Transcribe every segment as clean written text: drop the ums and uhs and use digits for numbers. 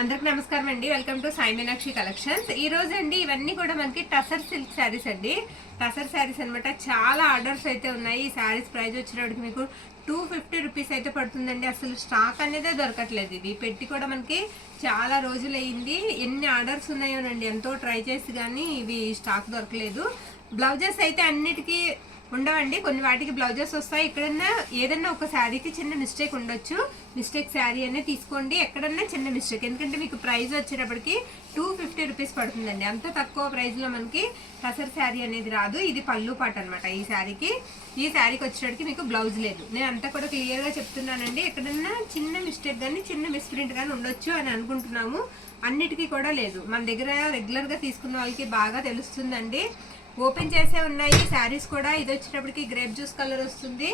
అందరికి నమస్కారం అండి. Welcome to Sai Meenakshi collections. ఈ రోజు అండి ఇవన్నీ కూడా మనకి టసర్ సిల్క్ శారీస్ అండి. టసర్ శారీస్ అనమాట. చాలా ఆర్డర్స్ అయితే ఉన్నాయి. ఈ శారీస్ ప్రైస్ వచ్చేటప్పటికి మీకు 250 రూపీస్ అయితే పడుతుందండి. అసలు స్టాక్ అనేదే దొరకట్లేదు. ఇది పెట్టి కూడా మనకి చాలా రోజులు అయింది. ఎన్ని ఆర్డర్స్ ఉన్నాయోనండి, ఎంతో ట్రై చేసి కానీ ఇవి స్టాక్ దొరకలేదు. బ్లౌజెస్ అయితే అన్నిటికీ ఉండవండి, కొన్ని వాటికి బ్లౌజెస్ వస్తాయి. ఎక్కడన్నా ఏదన్నా ఒక శారీకి చిన్న మిస్టేక్ ఉండొచ్చు. మిస్టేక్ శారీ అనే తీసుకోండి, ఎక్కడన్నా చిన్న మిస్టేక్. ఎందుకంటే మీకు ప్రైస్ వచ్చేటప్పటికి 250 రూపీస్ పడుతుందండి. అంత తక్కువ ప్రైస్లో మనకి టసర్ శారీ అనేది రాదు. ఇది పళ్ళు పాట అనమాట. ఈ శారీకి వచ్చేటప్పటికి మీకు బ్లౌజ్ లేదు. నేను అంతా కూడా క్లియర్గా చెప్తున్నానండి. ఎక్కడన్నా చిన్న మిస్టేక్ కానీ చిన్న మిస్ప్రింట్ కానీ ఉండొచ్చు అని అనుకుంటున్నాము. అన్నిటికీ కూడా లేదు. మన దగ్గర రెగ్యులర్గా తీసుకున్న వాళ్ళకి బాగా తెలుస్తుందండి. ఓపెన్ చేసే ఉన్నాయి శారీస్ కూడా. ఇది వచ్చేటప్పటికి గ్రేప్ జ్యూస్ కలర్ వస్తుంది.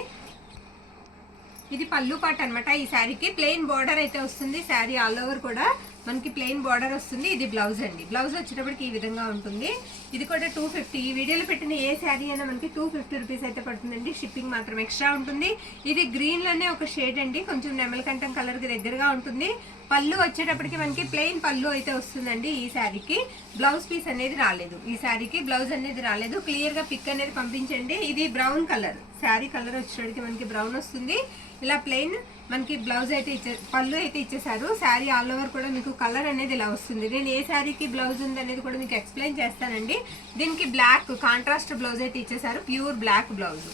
ఇది పళ్ళు పాట అనమాట. ఈ శారీకి ప్లెయిన్ బార్డర్ అయితే వస్తుంది. శారీ ఆల్ ఓవర్ కూడా మనకి ప్లెయిన్ బార్డర్ వస్తుంది. ఇది బ్లౌజ్ అండి. బ్లౌజ్ వచ్చేటప్పటికి ఈ విధంగా ఉంటుంది. ఇది కూడా 250. ఈ వీడియోలో పెట్టిన ఏ శారీ అయినా మనకి 250 రూపీస్ అయితే పడుతుందండి. షిప్పింగ్ మాత్రం ఎక్స్ట్రా ఉంటుంది. ఇది గ్రీన్ లోనే ఒక షేడ్ అండి, కొంచెం నెమలకంఠం కలర్ కి దగ్గరగా ఉంటుంది. పళ్ళు వచ్చేటప్పటికి మనకి ప్లెయిన్ పళ్ళు అయితే వస్తుందండి. ఈ శారీకి బ్లౌజ్ పీస్ అనేది రాలేదు. ఈ శారీకి బ్లౌజ్ అనేది రాలేదు. క్లియర్ గా పిక్ అనేది పంపించండి. ఇది బ్రౌన్ కలర్ శారీ కలర్ వచ్చేటప్పటికి మనకి బ్రౌన్ వస్తుంది. ఇలా ప్లెయిన్ మనకి బ్లౌజ్ అయితే పళ్ళు అయితే ఇచ్చేసారు. శారీ ఆల్ ఓవర్ కూడా మీకు కలర్ అనేది ఇలా వస్తుంది. నేను ఏ శారీకి బ్లౌజ్ ఉంది అనేది కూడా మీకు ఎక్స్ప్లెయిన్ చేస్తానండి. దీనికి బ్లాక్ కాంట్రాస్ట్ బ్లౌజ్ అయితే ఇచ్చేసారు, ప్యూర్ బ్లాక్ బ్లౌజ్.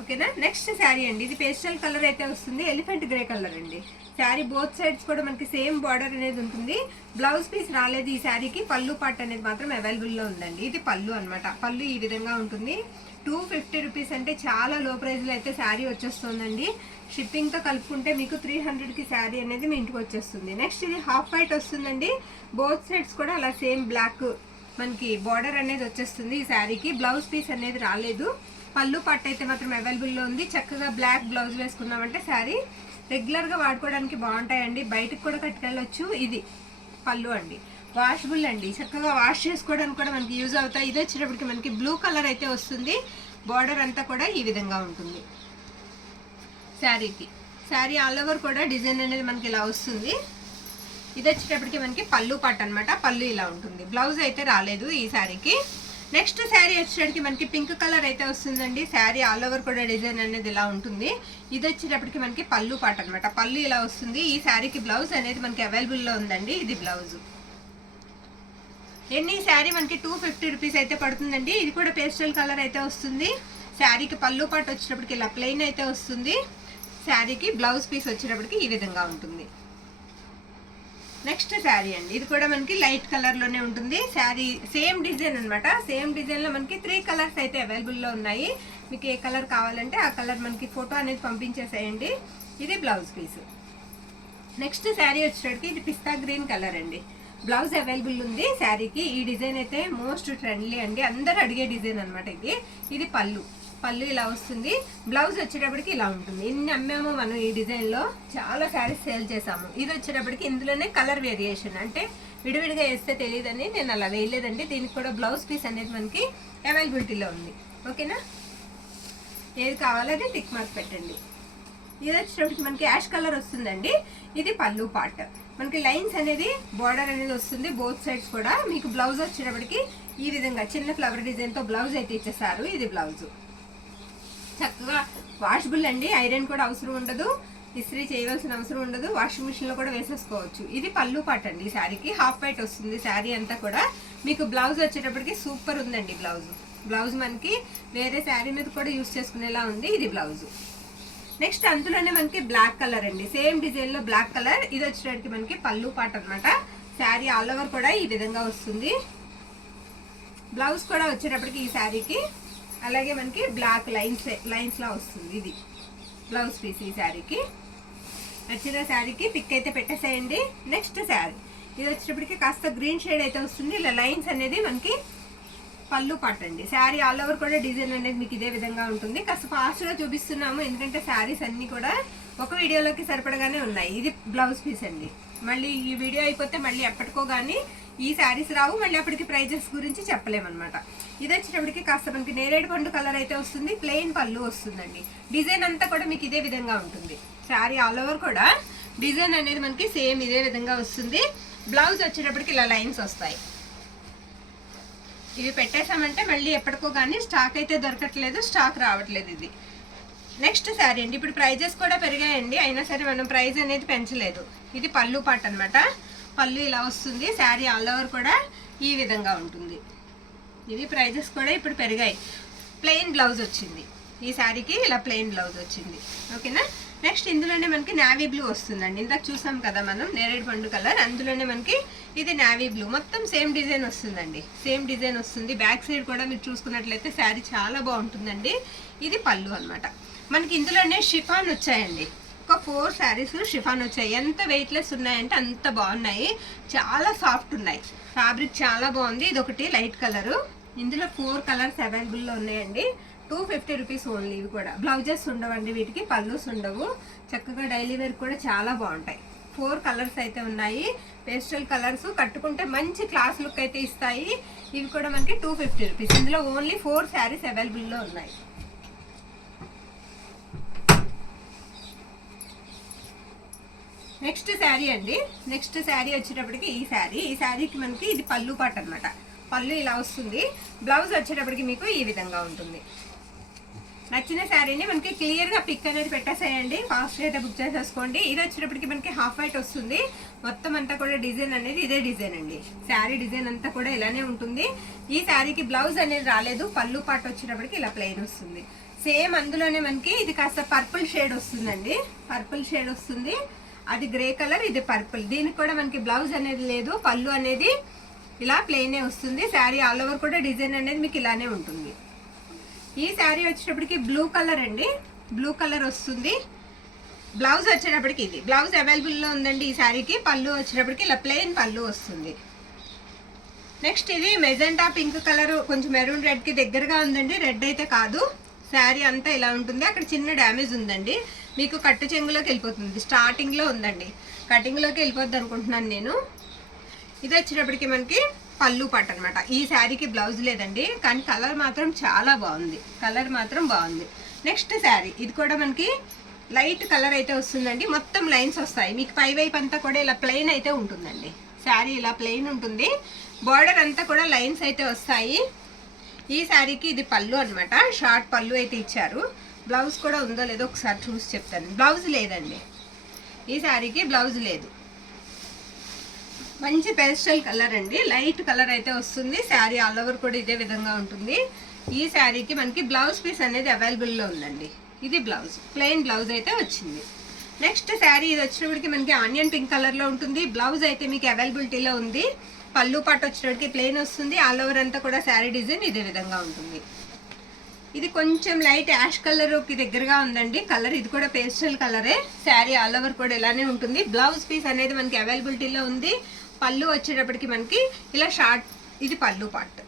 ఓకేనా. నెక్స్ట్ శారీ అండి. ఇది పేస్టల్ కలర్ అయితే వస్తుంది, ఎలిఫెంట్ గ్రే కలర్ అండి. శారీ బోత్ సైడ్స్ కూడా మనకి సేమ్ బార్డర్ అనేది ఉంటుంది. బ్లౌజ్ పీస్ రాలేదు ఈ శారీకి. పళ్ళు పార్ట్ అనేది మాత్రం అవైలబుల్లో ఉందండి. ఇది పళ్ళు అనమాట. పళ్ళు ఈ విధంగా ఉంటుంది. 250 రూపీస్ అంటే చాలా లో ప్రైస్లో అయితే శారీ వచ్చేస్తుందండి. షిప్పింగ్తో కలుపుకుంటే మీకు 300కి శారీ అనేది మీ ఇంటికి వచ్చేస్తుంది. నెక్స్ట్ ఇది హాఫ్ వైట్ వస్తుందండి. బోత్ సైడ్స్ కూడా అలా సేమ్ బ్లాక్ మనకి బార్డర్ అనేది వచ్చేస్తుంది. ఈ శారీకి బ్లౌజ్ పీస్ అనేది రాలేదు. పళ్ళు పార్ట్ అయితే మాత్రం అవైలబుల్లో ఉంది. చక్కగా బ్లాక్ బ్లౌజ్ వేసుకున్నామంటే శారీ రెగ్యులర్గా వాడుకోవడానికి బాగుంటాయండి. బయటకు కూడా కట్టుకెళ్ళొచ్చు. ఇది పళ్ళు అండి. వాషబుల్ అండి, చక్కగా వాష్ చేసుకోవడానికి కూడా మనకి యూజ్ అవుతాయి. ఇది వచ్చేటప్పటికి మనకి బ్లూ కలర్ అయితే వస్తుంది. బార్డర్ అంతా కూడా ఈ విధంగా ఉంటుంది శారీకి. శారీ ఆల్ ఓవర్ కూడా డిజైన్ అనేది మనకి ఇలా వస్తుంది. ఇది వచ్చేటప్పటికి మనకి పళ్ళు పార్ట్ అనమాట. పళ్ళు ఇలా ఉంటుంది. బ్లౌజ్ అయితే రాలేదు ఈ శారీకి. నెక్స్ట్ శారీ వచ్చేటప్పటికి మనకి పింక్ కలర్ అయితే వస్తుందండి. శారీ ఆల్ ఓవర్ కూడా డిజైన్ అనేది ఇలా ఉంటుంది. ఇది వచ్చేటప్పటికి మనకి పళ్ళు పార్ట్ అనమాట. పళ్ళు ఇలా వస్తుంది. ఈ శారీకి బ్లౌజ్ అనేది మనకి అవైలబుల్లో ఉందండి. ఇది బ్లౌజ్. ఎన్ని శారీ మనకి 250 రూపీస్ అయితే పడుతుందండి. ఇది కూడా పేస్టల్ కలర్ అయితే వస్తుంది. శారీకి పళ్ళు పార్ట్ వచ్చేటప్పటికి ఇలా ప్లెయిన్ అయితే వస్తుంది. శారీకి బ్లౌజ్ పీస్ వచ్చేటప్పటికి ఈ విధంగా ఉంటుంది. నెక్స్ట్ శారీ అండి. ఇది కూడా మనకి లైట్ కలర్ లోనే ఉంటుంది. శారీ సేమ్ డిజైన్ అనమాట. సేమ్ డిజైన్ లో మనకి 3 కలర్స్ అయితే అవైలబుల్లో ఉన్నాయి. మీకు ఏ కలర్ కావాలంటే ఆ కలర్ మనకి ఫోటో అనేది పంపించేసేయండి. ఇది బ్లౌజ్ పీస్. నెక్స్ట్ శారీ వచ్చేటప్పటికి ఇది పిస్తా గ్రీన్ కలర్ అండి. బ్లౌజ్ అవైలబుల్ ఉంది శారీకి. ఈ డిజైన్ అయితే మోస్ట్ ట్రెండ్లీ అండి, అందరు అడిగే డిజైన్ అనమాట. ఇది పళ్ళు. పళ్ళు ఇలా వస్తుంది. బ్లౌజ్ వచ్చేటప్పటికి ఇలా ఉంటుంది. ఇన్ని అమ్మాము మనం ఈ డిజైన్ లో, చాలా శారీస్ సేల్ చేసాము. ఇది వచ్చేటప్పటికి ఇందులోనే కలర్ వేరియేషన్, అంటే విడివిడిగా వేస్తే తెలియదని నేను అలా వేయలేదండి. దీనికి కూడా బ్లౌజ్ పీస్ అనేది మనకి అవైలబిలిటీలో ఉంది. ఓకేనా. ఏది కావాలంటే టిక్ మార్క్ పెట్టండి. ఇది వచ్చేటప్పటికి మనకి యాష్ కలర్ వస్తుందండి. ఇది పళ్ళు పార్ట్. మనకి లైన్స్ అనేది బార్డర్ అనేది వస్తుంది బోత్ సైడ్స్ కూడా. మీకు బ్లౌజ్ వచ్చేటప్పటికి ఈ విధంగా చిన్న ఫ్లవర్ డిజైన్ తో బ్లౌజ్ అయితే ఇచ్చేసారు. ఇది బ్లౌజ్. చక్కగా వాషబుల్ అండి. ఐరన్ కూడా అవసరం ఉండదు, ఇస్త్రీ చేయవలసిన అవసరం ఉండదు. వాషింగ్ మిషన్ లో కూడా వేసేసుకోవచ్చు. ఇది పళ్ళు పార్ట్ అండి. శారీకి హాఫ్ వైట్ వస్తుంది. శారీ అంతా కూడా మీకు బ్లౌజ్ వచ్చేటప్పటికి సూపర్ ఉందండి. బ్లౌజ్ మనకి వేరే శారీ మీద కూడా యూజ్ చేసుకునేలా ఉంది. ఇది బ్లౌజ్. నెక్స్ట్ అందులోనే మనకి బ్లాక్ కలర్ అండి. సేమ్ డిజైన్ లో బ్లాక్ కలర్. ఇది వచ్చేటప్పటికి మనకి పళ్ళు పార్ట్ అనమాట. శారీ ఆల్ ఓవర్ కూడా ఈ విధంగా వస్తుంది. బ్లౌజ్ కూడా వచ్చేటప్పటికి ఈ శారీకి అలాగే మనకి బ్లాక్ లైన్స్ లా వస్తుంది. ఇది బ్లౌజ్ పీస్. ఈ శారీకి నచ్చిన శారీకి పిక్ అయితే పెట్టేసేయండి. నెక్స్ట్ శారీ ఇది వచ్చేటప్పటికి కాస్త గ్రీన్ షేడ్ అయితే వస్తుంది. ఇలా లైన్స్ అనేది మనకి పళ్ళు పార్ట్ అండి. శారీ ఆల్ ఓవర్ కూడా డిజైన్ అనేది మీకు ఇదే విధంగా ఉంటుంది. కాస్త ఫాస్ట్ గా చూపిస్తున్నాము ఎందుకంటే శారీస్ అన్ని కూడా ఒక వీడియోలోకి సరిపడగానే ఉన్నాయి. ఇది బ్లౌజ్ పీస్ అండి. మళ్ళీ ఈ వీడియో అయిపోతే మళ్ళీ ఎప్పటికో కానీ ఈ శారీస్ రావు. మళ్ళీ అప్పటికి ప్రైజెస్ గురించి చెప్పలేమన్నమాట. ఇది వచ్చేటప్పటికి కాస్త మనకి నేరేడు పండు కలర్ అయితే వస్తుంది. ప్లెయిన్ పళ్ళు వస్తుందండి. డిజైన్ అంతా కూడా మీకు ఇదే విధంగా ఉంటుంది. శారీ ఆల్ ఓవర్ కూడా డిజైన్ అనేది మనకి సేమ్ ఇదే విధంగా వస్తుంది. బ్లౌజ్ వచ్చేటప్పటికి ఇలా లైన్స్ వస్తాయి. ఇవి పెట్టేసామంటే మళ్ళీ ఎప్పటికో కానీ స్టాక్ అయితే దొరకట్లేదు, స్టాక్ రావట్లేదు. ఇది నెక్స్ట్ శారీ అండి. ఇప్పుడు ప్రైజెస్ కూడా పెరిగాయండి, అయినా సరే మనం ప్రైస్ అనేది పెంచలేదు. ఇది పళ్ళు పాట అనమాట. పళ్ళు ఇలా వస్తుంది. శారీ ఆల్ ఓవర్ కూడా ఈ విధంగా ఉంటుంది. ఇవి ప్రైజెస్ కూడా ఇప్పుడు పెరిగాయి. ప్లెయిన్ బ్లౌజ్ వచ్చింది ఈ శారీకి, ఇలా ప్లెయిన్ బ్లౌజ్ వచ్చింది. ఓకేనా. నెక్స్ట్ ఇందులోనే మనకి నావీ బ్లూ వస్తుందండి. ఇందాక చూసాం కదా మనం నేరేడు పండు కలర్, అందులోనే మనకి ఇది నావీ బ్లూ. మొత్తం సేమ్ డిజైన్ వస్తుందండి, సేమ్ డిజైన్ వస్తుంది. బ్యాక్ సైడ్ కూడా మీరు చూసుకున్నట్లయితే శారీ చాలా బాగుంటుందండి. ఇది పళ్ళు అనమాట. మనకి ఇందులోనే షిఫాన్ వచ్చాయండి. ఒక 4 శారీస్ షిఫాన్ వచ్చాయి. ఎంత వెయిట్లెస్ ఉన్నాయంటే అంత బాగున్నాయి, చాలా సాఫ్ట్ ఉన్నాయి. ఫ్యాబ్రిక్ చాలా బాగుంది. ఇది ఒకటి లైట్ కలరు. ఇందులో 4 కలర్స్ అవైలబుల్లో ఉన్నాయండి. 250 రూపీస్ ఓన్లీ. ఇవి కూడా బ్లౌజెస్ ఉండవండి వీటికి, పళ్ళుస్ ఉండవు. చక్కగా డైలీ వేర్ కూడా చాలా బాగుంటాయి. 4 కలర్స్ అయితే ఉన్నాయి. పేస్టల్ కలర్స్, కట్టుకుంటే మంచి క్లాస్ లుక్ అయితే ఇస్తాయి. ఇవి కూడా మనకి 250 రూపీస్. ఇందులో ఓన్లీ 4 శారీస్ అవైలబుల్లో ఉన్నాయి. నెక్స్ట్ శారీ అండి. నెక్స్ట్ శారీ వచ్చేటప్పటికి ఈ శారీకి మనకి ఇది పళ్ళు పాట అనమాట. పళ్ళు ఇలా వస్తుంది. బ్లౌజ్ వచ్చేటప్పటికి మీకు ఈ విధంగా ఉంటుంది. నచ్చిన శారీని మనకి క్లియర్గా పిక్ అనేది పెట్టేసేయండి, ఫాస్ట్గా అయితే బుక్ చేసేసుకోండి. ఇది వచ్చేటప్పటికి మనకి హాఫ్ వైట్ వస్తుంది. మొత్తం అంతా కూడా డిజైన్ అనేది ఇదే డిజైన్ అండి. శారీ డిజైన్ అంతా కూడా ఇలానే ఉంటుంది. ఈ శారీకి బ్లౌజ్ అనేది రాలేదు. పళ్ళు పాట వచ్చేటప్పటికి ఇలా ప్లెయిన్ వస్తుంది. సేమ్ అందులోనే మనకి ఇది కాస్త పర్పుల్ షేడ్ వస్తుందండి. పర్పుల్ షేడ్ వస్తుంది. అది గ్రే కలర్, ఇది పర్పుల్. దీనికి కూడా మనకి బ్లౌజ్ అనేది లేదు. పళ్ళు అనేది ఇలా ప్లెయినే వస్తుంది. శారీ ఆల్ ఓవర్ కూడా డిజైన్ అనేది మీకు ఇలానే ఉంటుంది. ఈ శారీ వచ్చేటప్పటికి బ్లూ కలర్ అండి. బ్లూ కలర్ వస్తుంది. బ్లౌజ్ వచ్చేటప్పటికి ఇది బ్లౌజ్ అవైలబుల్లో ఉందండి ఈ శారీకి. పళ్ళు వచ్చేటప్పటికి ఇలా ప్లెయిన్ పళ్ళు వస్తుంది. నెక్స్ట్ ఇది మెజెంటా పింక్ కలర్, కొంచెం మెరూన్ రెడ్కి దగ్గరగా ఉందండి. రెడ్ అయితే కాదు. శారీ అంతా ఇలా ఉంటుంది. అక్కడ చిన్న డ్యామేజ్ ఉందండి. మీకు కట్టు చెంగులోకి వెళ్ళిపోతుంది. స్టార్టింగ్లో ఉందండి, కటింగ్లోకి వెళ్ళిపోద్ది అనుకుంటున్నాను నేను. ఇది వచ్చేటప్పటికి మనకి పళ్ళు పాట అనమాట. ఈ శారీకి బ్లౌజ్ లేదండి, కానీ కలర్ మాత్రం చాలా బాగుంది. కలర్ మాత్రం బాగుంది. నెక్స్ట్ శారీ ఇది కూడా మనకి లైట్ కలర్ అయితే వస్తుందండి. మొత్తం లైన్స్ వస్తాయి. మీకు పై వైపు అంతా కూడా ఇలా ప్లెయిన్ అయితే ఉంటుందండి. శారీ ఇలా ప్లెయిన్ ఉంటుంది. బార్డర్ అంతా కూడా లైన్స్ అయితే వస్తాయి. ఈ శారీకి ఇది పళ్ళు అనమాట. షార్ట్ పళ్ళు అయితే ఇచ్చారు. బ్లౌజ్ కూడా ఉందో లేదో ఒకసారి చూసి చెప్తాను. బ్లౌజ్ లేదండి, ఈ శారీకి బ్లౌజ్ లేదు. మంచి పేస్టల్ కలర్ అండి, లైట్ కలర్ అయితే వస్తుంది. శారీ ఆల్ ఓవర్ కూడా ఇదే విధంగా ఉంటుంది. ఈ శారీకి మనకి బ్లౌజ్ పీస్ అనేది అవైలబుల్లో ఉందండి. ఇది బ్లౌజ్, ప్లెయిన్ బ్లౌజ్ అయితే వచ్చింది. నెక్స్ట్ శారీ ఇది వచ్చినప్పటికి మనకి ఆనియన్ పింక్ కలర్లో ఉంటుంది. బ్లౌజ్ అయితే మీకు అవైలబిలిటీలో ఉంది. పళ్ళు పాటు వచ్చినప్పటికి ప్లెయిన్ వస్తుంది. ఆల్ ఓవర్ అంతా కూడా శారీ డిజైన్ ఇదే విధంగా ఉంటుంది. ఇది కొంచెం లైట్ యాష్ కలర్కి దగ్గరగా ఉందండి కలర్. ఇది కూడా పేస్టల్ కలరే. శారీ ఆల్ ఓవర్ కూడా ఇలానే ఉంటుంది. బ్లౌజ్ పీస్ అనేది మనకి అవైలబిలిటీలో ఉంది. పళ్ళు వచ్చేటప్పటికి మనకి ఇలా షార్ట్, ఇది పళ్ళు పార్ట్.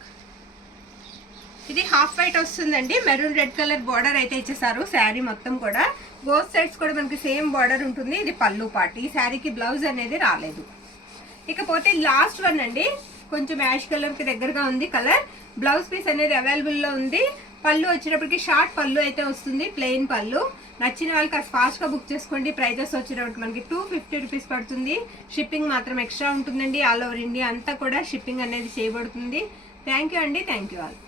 ఇది హాఫ్ వైట్ వస్తుందండి. మెరూన్ రెడ్ కలర్ బార్డర్ అయితే ఇచ్చేసారు శారీ మొత్తం కూడా. బోత్ సైడ్స్ కూడా మనకి సేమ్ బార్డర్ ఉంటుంది. ఇది పళ్ళు పార్ట్. ఈ శారీకి బ్లౌజ్ అనేది రాలేదు. ఇకపోతే లాస్ట్ వన్ అండి, కొంచెం యాష్ కలర్కి దగ్గరగా ఉంది కలర్. బ్లౌజ్ పీస్ అనేది అవైలబుల్లో ఉంది. పళ్ళు వచ్చేటప్పటికి షార్ట్ పళ్ళు అయితే వస్తుంది, ప్లెయిన్ పళ్ళు. నచ్చిన వాళ్ళకి అది ఫాస్ట్గా బుక్ చేసుకోండి. ప్రైజెస్ వచ్చేటప్పటికి మనకి 250 రూపీస్ పడుతుంది. షిప్పింగ్ మాత్రం ఎక్స్ట్రా ఉంటుందండి. ఆల్ ఓవర్ ఇండియా అంతా కూడా షిప్పింగ్ అనేది చేయబడుతుంది. థ్యాంక్ యూ అండి, థ్యాంక్ యూ ఆల్.